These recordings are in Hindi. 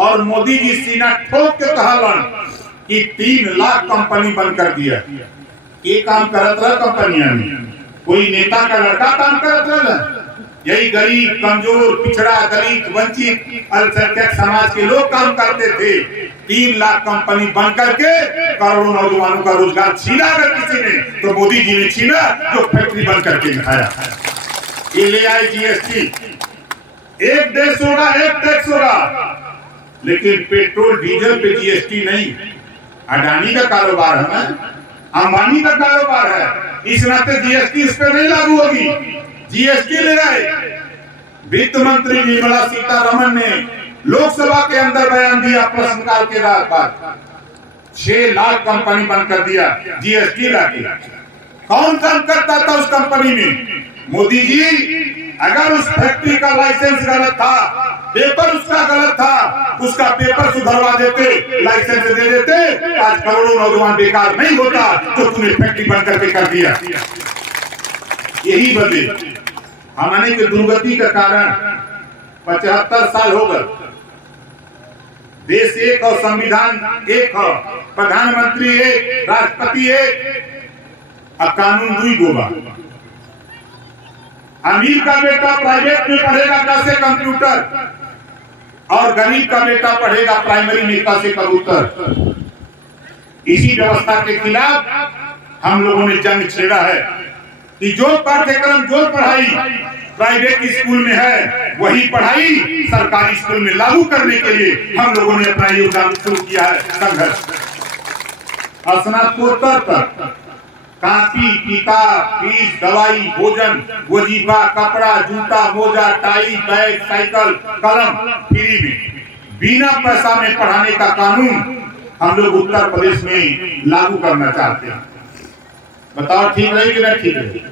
और मोदी जी सीना ठोक के कहलन कि 3 लाख कंपनी बंद कर दिया। ये काम करत रहा कंपनियां में, कोई नेता का लड़का काम करत रहा। यही गरीब, कमजोर, पिछड़ा, दलित, वंचित, अल्पसंख्यक समाज के लोग काम करते थे। 3 लाख कंपनी बंद करके करोड़ों नौजवानों का रोजगार छीना अगर किसी ने, तो मोदी जी ने छीना, जो फैक्ट्री बंद करके दिखाया। ये ले आए जीएसटी, एक देश होगा, एक टैक्स होगा, लेकिन पेट्रोल डीजल पे जीएसटी नहीं। अडानी का कारोबार है ना, अंबानी का कारोबार है, इस नाते जीएसटी इस पे नहीं लागू होगी। जीएसटी ले आए। वित्त मंत्री निर्मला सीतारमण ने लोकसभा के अंदर बयान दिया प्रश्नकाल के बाद 6 लाख कंपनी बंद कर दिया जीएसटी लाके। कौन काम करता था उस कंपनी में? मोदी जी। अगर उस फैक्ट्री का लाइसेंस गलत था, पेपर उसका गलत था, उसका पेपर सुधरवा देते, लाइसेंस दे देते, आज करोड़ों नौजवान बेकार नहीं होता जो तूने फैक्ट्री बंद करके कर दिया। यही वजह हमने के दुर्गति का कारण 75 साल हो गए। देश एक और संविधान एक हो, प्रधानमंत्री एक, राष्ट्रपति एक, अब कानून 2 गोबा। अमीर का बेटा प्राइवेट में पढ़ेगा कैसे कंप्यूटर, और गरीब का बेटा पढ़ेगा प्राइमरी में कैसे कबूतर। इसी व्यवस्था के खिलाफ हम लोगों ने जंग छेड़ा है कि जो पाठ्यक्रम, जो पढ़ाई प्राइवेट स्कूल में है, वही पढ़ाई सरकारी स्कूल में लागू करने के लिए हम लोगों ने अपना योगदान शुरू किया है। संघर्ष स्नातकोत्तर तक कॉपी, किताब, फीस, दवाई, भोजन, वजीफा, कपड़ा, जूता, मोजा, टाई, बैग, साइकिल, कलम फ्री में, बिना पैसा में पढ़ाने का कानून हम लोग उत्तर प्रदेश में लागू करना चाहते हैं। बताओ ठीक रही कि नहीं ठीक रही?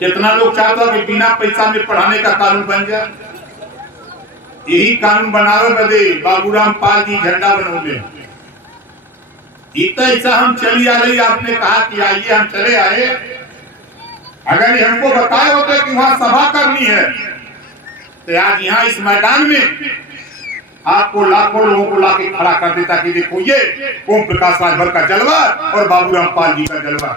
कितना लोग चाहते हो कि बिना पैसा में पढ़ाने का कानून बन जाए? यही कानून बनावे बदे बाबूराम पाल जी झंडा बनौले। ऐसा हम चली आ रही, आपने कहा कि आइए हम चले आए। अगर हमको बताए होते कि वहां सभा करनी है, तो आज यहाँ इस मैदान में आपको लाखों लोगों को लाके खड़ा कर देता कि देखो ये ओम प्रकाश राजभर का जलवा और बाबूराम पाल जी का जलवा।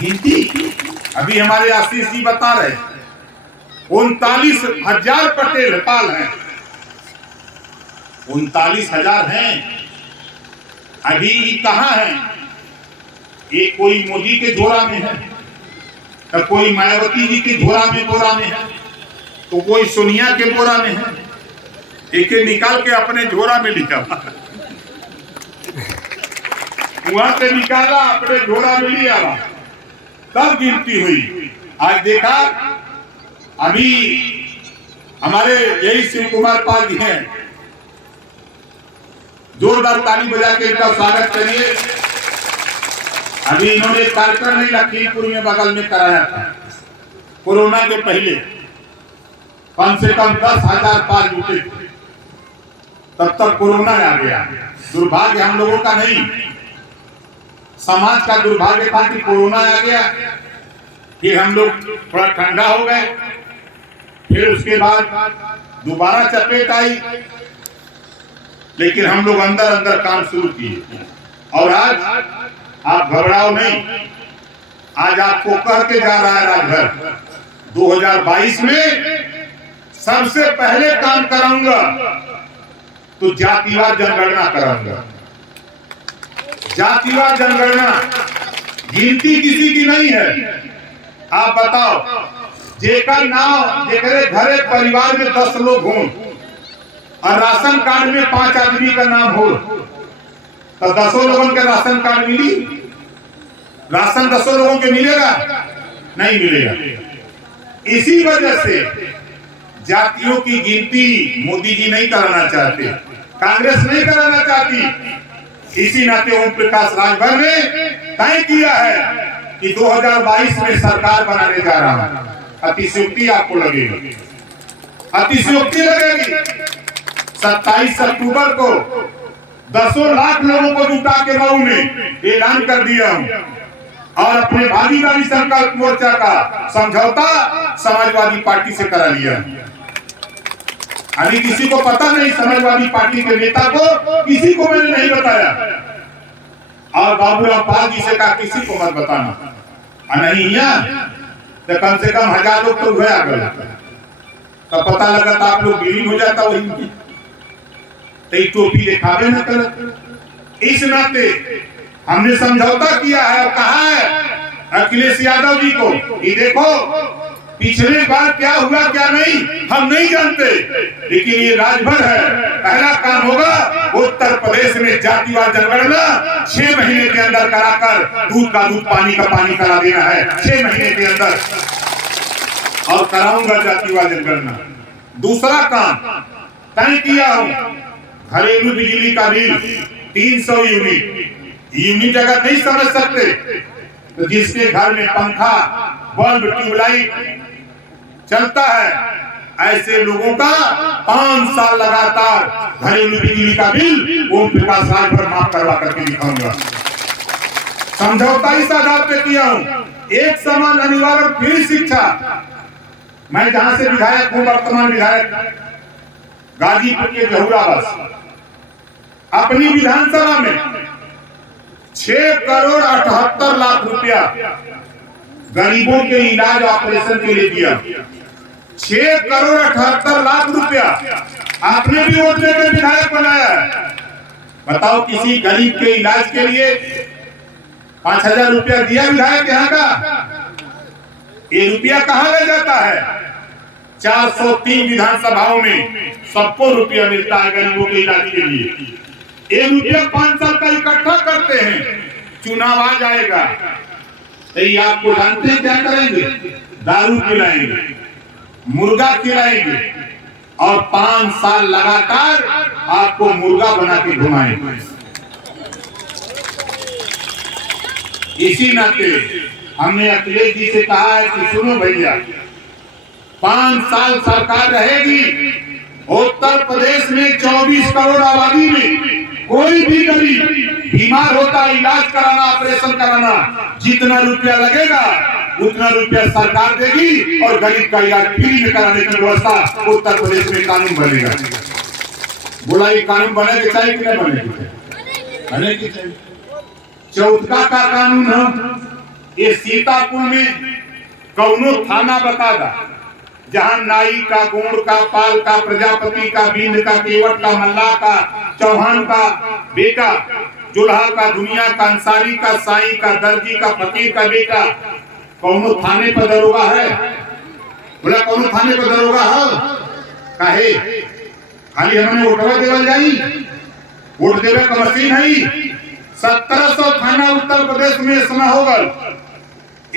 गिनती अभी हमारे आशीष जी बता रहे 39,000 पटेल पाल हैं, 39,000 हैं। अभी कहाँ है? ये कोई मोदी के झोला में है, तो कोई मायावती जी के झोला में बोरा में है, तो कोई सोनिया के बोरा में है। एक निकाल के अपने झोरा में लिखा, वहां से निकाला अपने झोरा में लिया, तब गिनती हुई। आज देखा, अभी हमारे यही शिव कुमार पाल जी हैं, जोरदार ताली बजा के इनका स्वागत करिए। अभी इन्होंने कार्यक्रम नहीं लखीमपुर में बगल में कराया था, कोरोना के पहले कम से कम 10,000 पाल जुटे थे। तब तक कोरोना आ गया। दुर्भाग्य हम लोगों का नहीं, समाज का दुर्भाग्य था कि कोरोना आ गया। फिर हम लोग थोड़ा ठंडा हो गए, फिर उसके बाद दोबारा चपेट आई, लेकिन हम लोग अंदर अंदर काम शुरू किए। और आज आप घबराओ नहीं, आज आपको कह के जा रहा है राजभर 2022 में सबसे पहले काम कराऊंगा तो जातिवाद जनगणना कराऊंगा। जातिवाद जनगणना गिनती किसी की नहीं है। आप बताओ, जेका नाम जेकरे घरे परिवार में 10 लोग हों और राशन कार्ड में 5 आदमी का नाम हो, तो 10 लोगों के राशन कार्ड मिली? राशन 10 लोगों के मिलेगा? नहीं मिलेगा। इसी वजह से जातियों की गिनती मोदी जी नहीं कराना चाहते, कांग्रेस नहीं कराना चाहती। इसी नाते ओम प्रकाश राजभर ने तय किया है कि 2022 में सरकार बनाने जा रहा है। अतिशयोक्ति आपको लगेगी, अतिशयोक्ति लगेगी। 27 अक्टूबर को 10 लाख लोगों को जुटा के मऊ में ऐलान कर दिया हूं, और अपने भागीदारी संकल्प मोर्चा का समझौता समाजवादी पार्टी से करा लिया। अभी किसी को पता नहीं, समाजवादी पार्टी के नेता को किसी को मैंने नहीं बताया। और बाबूराम पाल जी से कहा किसी को मत बताना, नहीं तो कम से कम 1000 लोग तो हुए आ गए, तो पता लगा तो आप लोग विलीन हो जाता वही की टोपी दिखावे न कर। इस नाते हमने समझौता किया है और कहा है अखिलेश यादव जी को कि देखो पिछले बार क्या हुआ क्या नहीं हम नहीं जानते, लेकिन ये राजभर है, पहला काम होगा उत्तर प्रदेश में जातिवार जनगणना 6 महीने के अंदर कराकर दूध का दूध पानी का पानी करा देना है 6 महीने के अंदर, और कराऊंगा जातिवार जनगणना। दूसरा काम तय किया हूं, घरेलू बिजली का बिल 300 यूनिट अगर नहीं समझ सकते तो जिसके घर में पंखा बल्ब ट्यूबलाइट चलता है ऐसे लोगों का 5 साल लगातार घरेलू बिजली का बिल ओम प्रकाश राजभर माफ करवा करके दिखाऊंगा। समझौता इस आधार पे किया हूं, एक समान अनिवार्य फ्री शिक्षा। मैं जहां से विधायक हूं, वर्तमान विधायक गाजीपुर के जहुराबाद, अपनी विधानसभा में 6 करोड़ 78 लाख रुपया गरीबों के इलाज ऑपरेशन के लिए दिया। 6 करोड़ 78 लाख रुपया आपने भी वोट देकर विधायक बनाया है। बताओ किसी गरीब के इलाज के लिए 5000 रुपया दिया विधायक यहाँ का? ये रुपया कहाँ ले जाता है? 403 विधानसभाओं में सबको रुपया मिलता है गरीबों के इलाज के लिए। ये रुपया 5 साल का इकट्ठा करते हैं, चुनाव आ जाएगा तो ये आपको जानते हैं क्या करेंगे? दारू पिलाएंगे, मुर्गा खिलाएंगे और 5 साल लगातार आपको मुर्गा बना के घुमाएंगे। इसी नाते हमने अखिलेश जी से कहा है कि सुनो भैया, 5 साल सरकार रहेगी, उत्तर प्रदेश में 24 करोड़ आबादी में कोई भी गरीब बीमार होता, इलाज कराना, ऑपरेशन कराना, जितना रुपया लगेगा उतना रुपया सरकार देगी और गरीब का इलाज फ्री में कराने की व्यवस्था उत्तर प्रदेश में कानून बनेगा। बोला ये कानून बने के चाहिए कि नहीं बने के चाहिए? बने के चाहिए। चौथा का कानून है, ये सीतापुर में कौनो थाना बता दा जहां नाई का, गोंड का, पाल का, प्रजापति का, बींद का, केवट का, मल्लाह का, चौहान का बेटा, जुल्हा का, दुनिया का, अंसारी का, साई का, दर्जी का, फकीर का बेटा कौनो थाने पर दरोगा है? बोला कौनो थाने पर दरोगा है? काहे? खाली हमने वोटवा देवल जाई, वोट देवे का मशीन है। 1700 थाना उत्तर प्रदेश में इस समय होगा,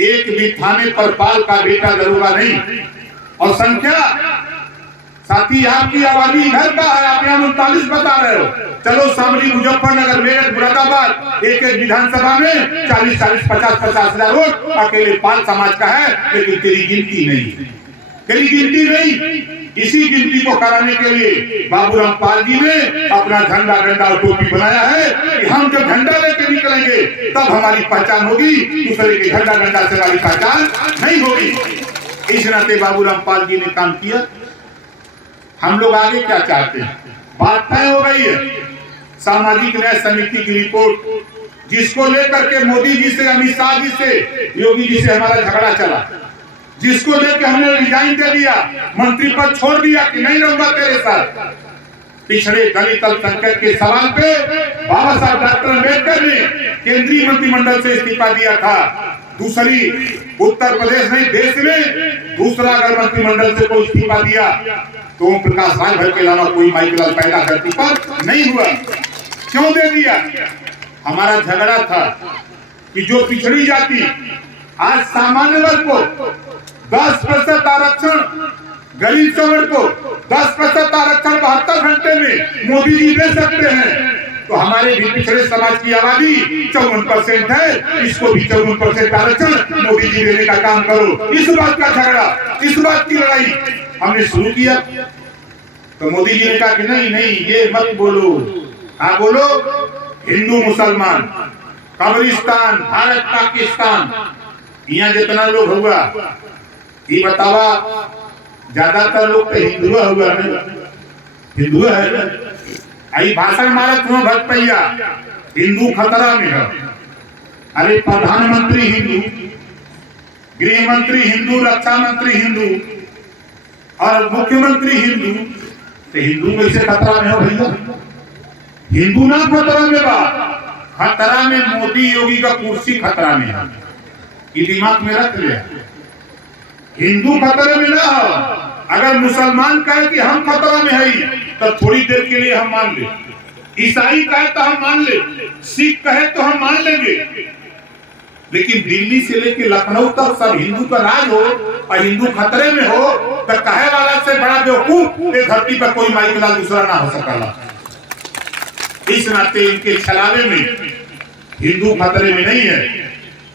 एक भी थाने पर पाल का बेटा दरोगा नहीं। और संख्या साथी आपकी आबादी इधर का है, आप यहाँ 39 बता रहे हो, चलो शामली, मुजफ्फरनगर, मेरठ, मुरादाबाद एक विधानसभा में 40-40, 50-50 हजार वोट अकेले पाल समाज का है, लेकिन तेरी गिनती नहीं, तेरी गिनती नहीं। इसी गिनती को कराने के लिए बाबूराम पाल जी ने अपना झंडा डंडा और टोपी बनाया है कि हम जब झंडा लेके निकलेंगे तब हमारी पहचान होगी, दूसरे के झंडा डंडा से हमारी पहचान नहीं होगी। इस नाते बाबूराम पाल जी ने काम किया। हम लोग आगे क्या चाहते हैं? बात तय हो गई है। सामाजिक न्याय समिति की रिपोर्ट जिसको लेकर के मोदी जी से, अमित शाह जी से, योगी जी से हमारा झगड़ा चला, जिसको लेकर हमने रिजाइन दे दिया, मंत्री पद छोड़ दिया कि नहीं रहूंगा तेरे साथ, पिछड़े दलित अल्पसंख्यक के सवाल पे बाबा साहब डॉक्टर अम्बेडकर ने केंद्रीय मंत्रिमंडल से इस्तीफा दिया था। दूसरी उत्तर प्रदेश नहीं देश में दूसरा अगर मंत्रिमंडल से कोई इस्तीफा दिया तो ओम प्रकाश राजभर के अलावा कोई माइकल पैदा धरती पर नहीं हुआ। क्यों दे दिया? हमारा झगड़ा था कि जो पिछड़ी जाति आज सामान्य वर्ग को 10% आरक्षण, गरीब समाज को 10% आरक्षण 72 घंटे में मोदी जी दे सकते हैं, तो हमारे भी पिछड़े समाज की आबादी 54% है, इसको भी 54% आरक्षण मोदी जी देने का काम करो। इस बात का झगड़ा, इस बात की लड़ाई हमने शुरू किया। तो मोदी जी ने कहा कि नहीं नहीं ये मत बोलो, हाँ बोलो हिंदू मुसलमान, कब्रिस्तान, भारत पाकिस्तान, यहाँ जितना लोग हुआ ये बतावा, ज्यादातर लोग तो हिंदू हुआ नहीं, हिंदू है। आई भाषण मारा तुम्हें भटपैया हिंदू खतरा में है। अरे प्रधानमंत्री हिंदू, गृह मंत्री हिंदू, रक्षा मंत्री हिंदू और मुख्यमंत्री हिंदू, तो हिंदू कैसे खतरा में हो भैया? हिंदू ना खतरा में बा, खतरा में मोदी योगी का कुर्सी खतरा में है। ये दिमाग में रख लिया। हिंदू खतरे में ना हो। अगर मुसलमान कहे कि हम खतरा में है तो थोड़ी देर के लिए हम मान ले, ईसाई कहे तो हम मान ले, सिख कहे तो हम मान लेंगे, लेकिन दिल्ली से लेकर लखनऊ तक सब हिंदू का राज हो और हिंदू खतरे में हो तो कहे वाला से बड़ा बेवकूफ इस धरती पर कोई माई के लाल दूसरा ना हो सकता। इस नाते इनके छलावे में हिंदू खतरे में नहीं है।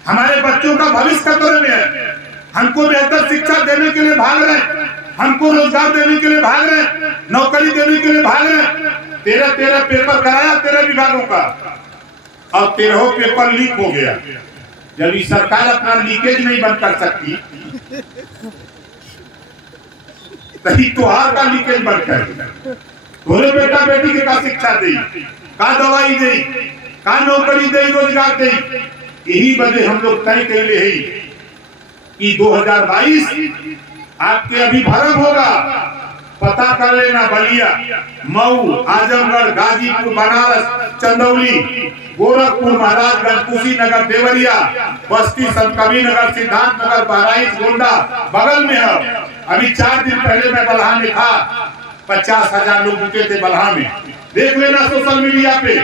हमारे बच्चों का भविष्य खतरे में है। हमको बेहतर शिक्षा देने के लिए भाग रहे हैं, हमको रोजगार देने के लिए भाग रहे हैं, नौकरी देने के लिए भाग रहे हैं। 13 पेपर कराया 13 विभागों का, अब 13 पेपर लीक हो गया। जब ये सरकार अपना लीकेज नहीं बंद कर सकती तभी त्योहार का लीकेज बंद कर, तोरे बेटा बेटी के का शिक्षा दी, का दवाई दी, का नौकरी दी, रोजगार दी। यही वजह हम लोग तय कर ले कि 2022 आपके अभी भरम होगा। पता कर लेना, बलिया, मऊ, आजमगढ़, गाजीपुर, बनारस, चंदौली, गोरखपुर, महाराजगंज, कुशीनगर, देवरिया, बस्ती, संत कबीर नगर, सिद्धार्थ नगर, बहराइच, गोंडा बगल में है। अभी 4 दिन पहले मैं बलहा में था, 50,000 लोग जुटे थे बलहा में। देख लेना सोशल मीडिया पे,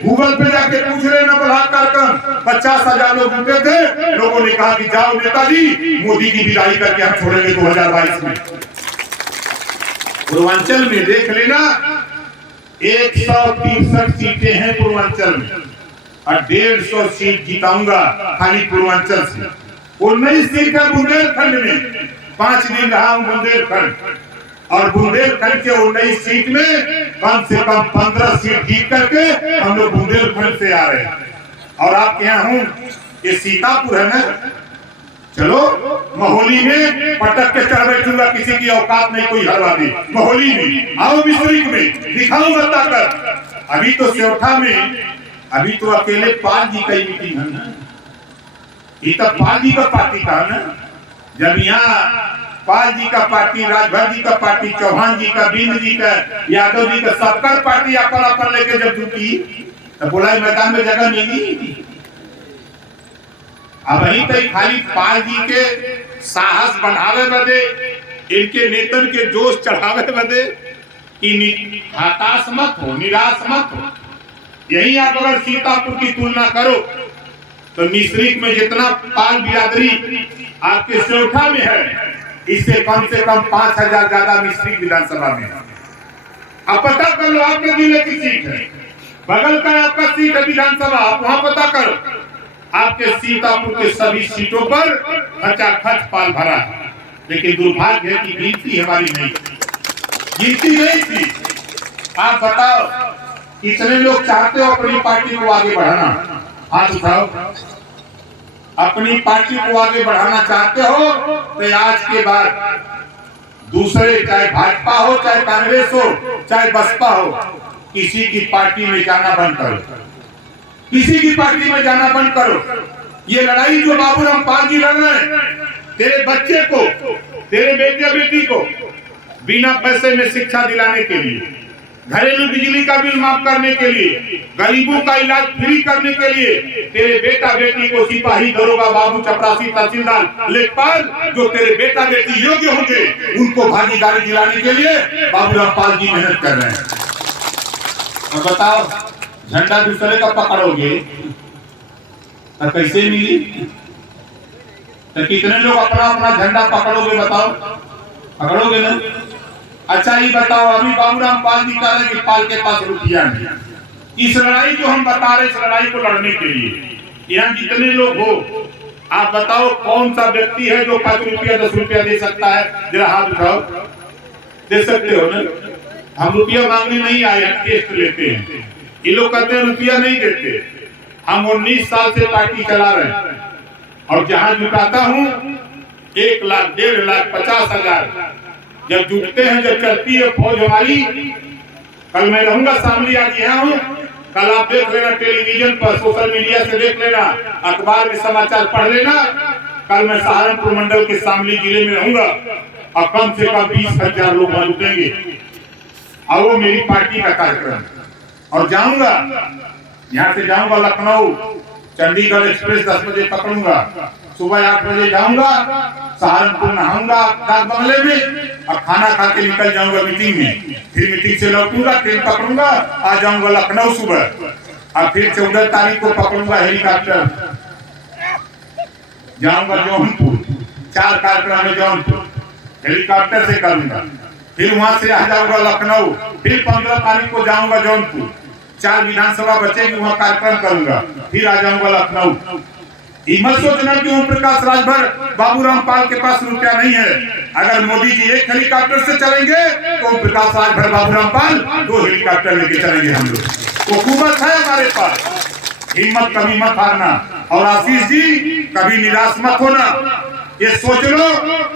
गूगल पे जाके पूछ लेना बलहा कार्यक्रम, 50,000 लोग जुटे थे। लोगों ने कहा कि जाओ नेताजी, मोदी की विदाई करके हम छोड़ेंगे 2022 में। पूर्वांचल में देख लेना 163 सीटें हैं पूर्वांचल में और 150 सीट जीताऊंगा खाली पूर्वांचल से। 19 सीट है बुंदेलखंड में, 5 दिन रहा हूं बुंदेलखंड, और बुंदेलखंड के 19 सीट में कम से कम 15 सीट जीत करके हम लोग बुंदेलखंड से आ रहे हैं। और आपके यहाँ हूँ, ये सीतापुर है ना, चलो महोली में पटक के चढ़ बैठूंगा, किसी की औकात नहीं कोई हरवा दे। महोली में आओ, मिश्रिक में दिखाऊंगा ताकत। अभी तो सेवठा में, अभी तो अकेले पाल जी का ही मीटिंग है ना, ये तो पाल जी का पार्टी का है ना। जब यहाँ पाल जी का पार्टी, राजभर जी का पार्टी, चौहान जी का, बिंद जी का, यादव जी का, सबका पार्टी अपन अपन लेके जब जुटी तो बोला मैदान में जगह मिली। अब वही तो खाली पाल जी के साहस बढ़ावे बदे, इनके नेतन के जोश चढ़ावे बदे कि हताश मत हो, निराश मत हो। यही आप अगर सीतापुर की तुलना करो तो मिश्रिक में जितना पाल बिरादरी आपके सेवठा में है, इससे कम से कम 5,000 ज्यादा मिश्रिक विधानसभा में है। अब पता कर लो आपके जिले की सीट है, बगल का आपका सीट है विधानसभा, आप वहां पता करो। आपके सीतापुर के सभी सीटों पर खचाखच पाल भरा है, लेकिन दुर्भाग्य है कि गिनती हमारी नहीं, गिनती नहीं थी। आप बताओ कितने लोग चाहते हो अपनी पार्टी को आगे बढ़ाना? हाथ उठाओ। अपनी पार्टी को आगे बढ़ाना चाहते हो तो आज के बाद दूसरे, चाहे भाजपा हो, चाहे कांग्रेस हो, चाहे बसपा हो, किसी की पार्टी में जाना बंद करो, किसी की पार्टी में जाना बंद करो। ये लड़ाई जो बाबूराम पाल जी लड़ रहे हैं, तेरे बच्चे को, तेरे बेटे बेटी को बिना पैसे में शिक्षा दिलाने के लिए, घरेलू बिजली का बिल माफ करने के लिए, गरीबों का इलाज फ्री करने के लिए, तेरे बेटा बेटी को सिपाही, दरोगा, बाबू, चपरासी, तहसीलदार, लेखपाल जो तेरे बेटा बेटी योग्य होंगे उनको भागीदारी दिलाने के लिए बाबूराम पाल जी मेहनत कर रहे हैं। और बताओ झंडा दूसरे का पकड़ोगे तो कैसे मिली? तो कितने लोग अपना अपना झंडा पकड़ोगे? बताओ, पकड़ोगे ना? अच्छा ये बताओ, अभी बाबूराम पाल जी कह रहे कि पाल के पास रुपया नहीं। इस लड़ाई जो हम बता रहे, इस लड़ाई को लड़ने के लिए यहाँ जितने लोग हो, आप बताओ कौन सा व्यक्ति है जो 5 रुपया 10 रुपया दे सकता है? जरा हाथ उठाओ। दे सकते हो ना? हम रुपया मांगने नहीं आए, हम टेस्ट लेते हैं। ये लोग कहते हैं रुपया नहीं देते। हम 19 साल से पार्टी चला रहे हैं और जहां जुटाता हूं 1 लाख, 1.5 लाख, 50,000 जब जुटते हैं, जब चलती है फौज हमारी, कल मैं रहूंगा शामली, आज यहाँ हूँ। कल आप देख लेना टेलीविजन पर, सोशल मीडिया से देख लेना, अखबार में समाचार पढ़ लेना। कल मैं सहारनपुर मंडल के शामली जिले में रहूंगा और कम से कम 20,000 लोग वहां जुटेंगे और वो मेरी पार्टी का कार्यक्रम। और जाऊंगा, यहाँ से जाऊंगा लखनऊ, चंडीगढ़ एक्सप्रेस 10 बजे पकड़ूंगा, सुबह 8 बजे जाऊंगा, सहारनपुर नहाऊंगा डाक बंगले में और खाना खा के निकल जाऊंगा मीटिंग में। फिर मीटिंग से लौटूंगा, ट्रेन पकड़ूंगा, आ जाऊंगा लखनऊ सुबह और फिर 14 तारीख को पकड़ूंगा हेलीकॉप्टर, जाऊंगा जौनपुर। 4 कार्यक्रम है जौनपुर, हेलीकॉप्टर से करूंगा। फिर वहां से आ जाऊंगा लखनऊ, फिर 15 तारीख को जाऊंगा जौनपुर, 4 विधानसभा बचेगी, वहां कार्यक्रम करूंगा, फिर आ जाऊंगा लखनऊ। मत सोचना कि ओम प्रकाश राजभर बाबूराम पाल के पास रुपया नहीं है। अगर मोदी जी एक हेलीकॉप्टर से चलेंगे तो ओम प्रकाश राजभर बाबूराम पाल 2 हेलीकॉप्टर लेके चलेंगे हम लोग। तो हुकूमत है हमारे पास, हिम्मत कभी मत हारना। और आशीष जी कभी निराश मत होना, ये सोच लो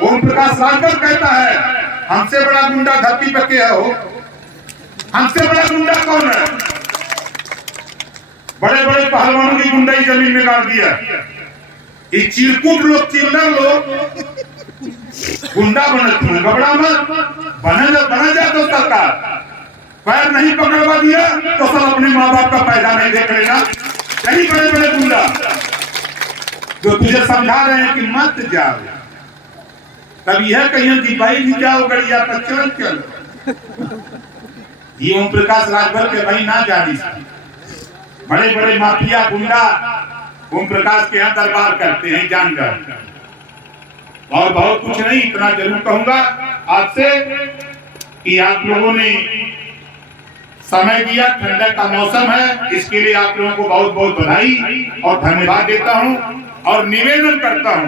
ओम प्रकाश राजभर कहता है हमसे बड़ा गुंडा धरती पर क्या हो, हमसे बड़ा गुंडा कौन है? बड़े बड़े पहलवानों की गुंडाई जमीन में गाड़ दिया। ये चिरकुट लोग, चिल्लर लोग गुंडा बने, घबरा मत, बना जा तो सरकार पैर नहीं पकड़वा दिया तो सब अपने माँ बाप का पैदा नहीं देख लेना। यही बड़े बड़े गुंडा जो तुझे समझा रहे हैं कि मत जाओ, तब यह कहिए कि भाई भी जाओ गड़िया पर चलो। ये ओम प्रकाश राजभर के भाई ना जानी, बड़े बड़े माफिया गुंडा ओम प्रकाश के यहाँ दरबार करते हैं जानकर। और बहुत कुछ नहीं, इतना जरूर कहूंगा आपसे कि आप लोगों ने समय दिया, ठंडक का मौसम है, इसके लिए आप लोगों को बहुत बहुत बधाई और धन्यवाद देता हूं और निवेदन करता हूं